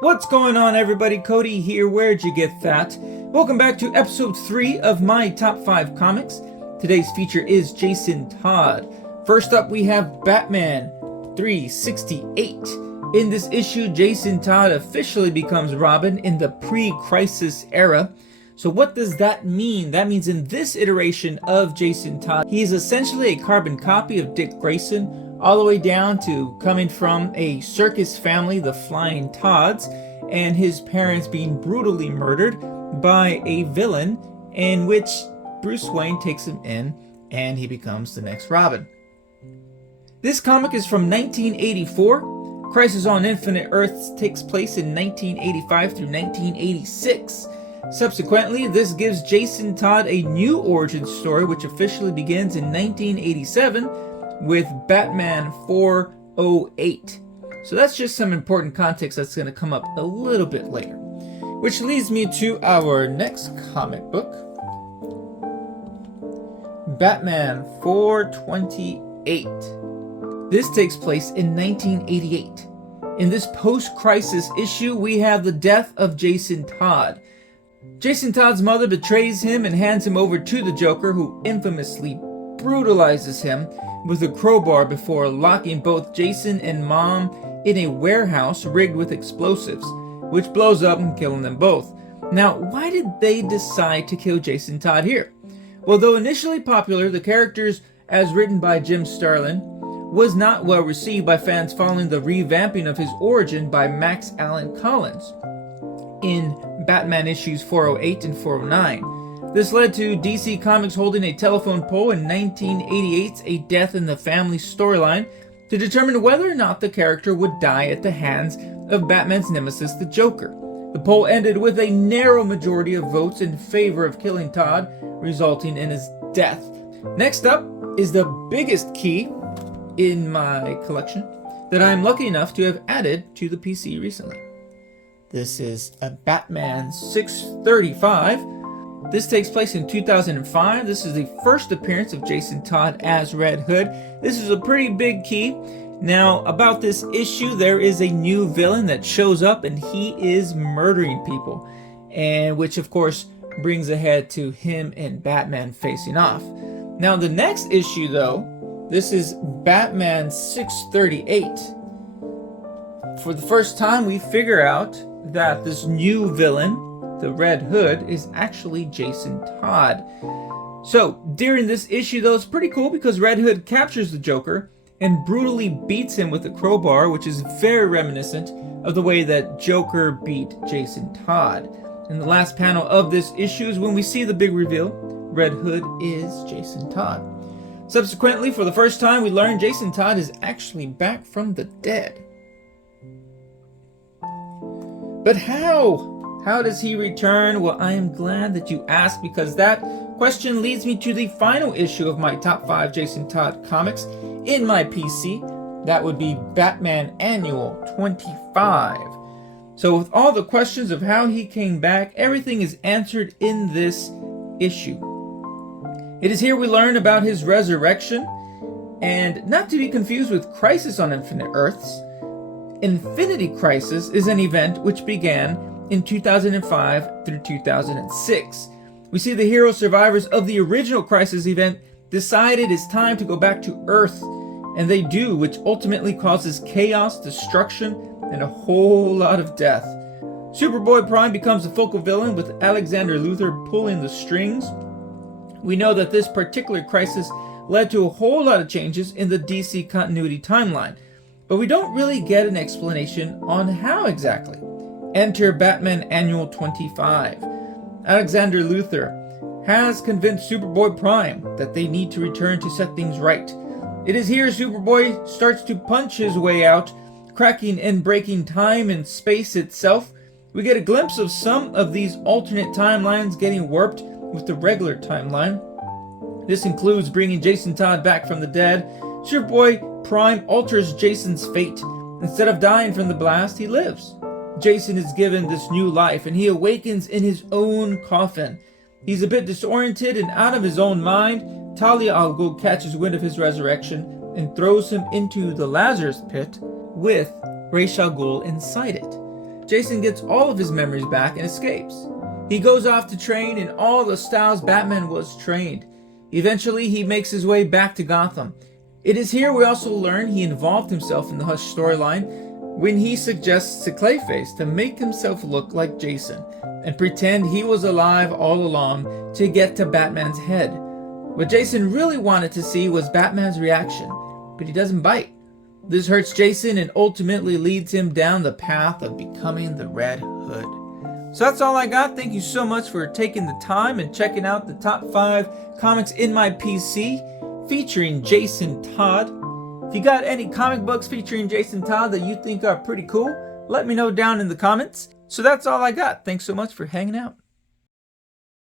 What's going on, everybody? Cody here. Where'd you get that? Welcome back to episode 3 of my top 5 comics. Today's feature is Jason Todd. First up, we have Batman 368. In this issue, Jason Todd officially becomes Robin in the pre-crisis era. So what does that mean? That means in this iteration of Jason Todd, he is essentially a carbon copy of Dick Grayson, all the way down to coming from a circus family, the Flying Todds, and his parents being brutally murdered by a villain, in which Bruce Wayne takes him in and he becomes the next Robin. This comic is from 1984. Crisis on Infinite Earths takes place in 1985 through 1986. Subsequently, this gives Jason Todd a new origin story, which officially begins in 1987 with Batman 408. So that's just some important context that's going to come up a little bit later. Which leads me to our next comic book, Batman 428. This takes place in 1988. In this post-crisis issue, we have the death of Jason Todd. Jason Todd's mother betrays him and hands him over to the Joker, who infamously brutalizes him with a crowbar before locking both Jason and Mom in a warehouse rigged with explosives, which blows up and killing them both. Now, why did they decide to kill Jason Todd here? Well, though initially popular, the characters as written by Jim Starlin was not well received by fans following the revamping of his origin by Max Allan Collins in Batman issues 408 and 409. This led to DC Comics holding a telephone poll in 1988's A Death in the Family storyline to determine whether or not the character would die at the hands of Batman's nemesis, the Joker. The poll ended with a narrow majority of votes in favor of killing Todd, resulting in his death. Next up is the biggest key in my collection that I'm lucky enough to have added to the PC recently. This is a Batman 635. This takes place in 2005. This is the first appearance of Jason Todd as Red Hood. This is a pretty big key. Now, about this issue, there is a new villain that shows up and he is murdering people, and which of course brings ahead to him and Batman facing off. Now, the next issue though, this is Batman 638. For the first time, we figure out that this new villain, the Red Hood, is actually Jason Todd. So during this issue though, it's pretty cool because Red Hood captures the Joker and brutally beats him with a crowbar, which is very reminiscent of the way that Joker beat Jason Todd. In the last panel of this issue is when we see the big reveal: Red Hood is Jason Todd. Subsequently, for the first time, we learn Jason Todd is actually back from the dead. But how? How does he return? Well, I am glad that you asked, because that question leads me to the final issue of my top 5 Jason Todd comics in my PC. That would be Batman Annual 25. So with all the questions of how he came back, everything is answered in this issue. It is here we learn about his resurrection, and not to be confused with Crisis on Infinite Earths. Infinity Crisis is an event which began in 2005 through 2006. We see the hero survivors of the original Crisis event decide it is time to go back to Earth, and they do, which ultimately causes chaos, destruction, and a whole lot of death. Superboy Prime becomes the focal villain, with Alexander Luthor pulling the strings. We know that this particular crisis led to a whole lot of changes in the DC continuity timeline, but we don't really get an explanation on how exactly. Enter Batman Annual 25. Alexander Luthor has convinced Superboy Prime that they need to return to set things right. It is here Superboy starts to punch his way out, cracking and breaking time and space itself. We get a glimpse of some of these alternate timelines getting warped with the regular timeline. This includes bringing Jason Todd back from the dead. Superboy Prime alters Jason's fate. Instead of dying from the blast, he lives. Jason is given this new life, and he awakens in his own coffin. He's a bit disoriented and out of his own mind. Talia al Ghul catches wind of his resurrection and throws him into the Lazarus pit with Ra's al Ghul inside it. Jason gets all of his memories back and escapes. He goes off to train in all the styles Batman was trained. Eventually, he makes his way back to Gotham. It is here we also learn he involved himself in the Hush storyline when he suggests to Clayface to make himself look like Jason and pretend he was alive all along to get to Batman's head. What Jason really wanted to see was Batman's reaction, but he doesn't bite. This hurts Jason and ultimately leads him down the path of becoming the Red Hood. So that's all I got. Thank you so much for taking the time and checking out the top 5 comics in my PC featuring Jason Todd. If you got any comic books featuring Jason Todd that you think are pretty cool, let me know down in the comments. So that's all I got. Thanks so much for hanging out.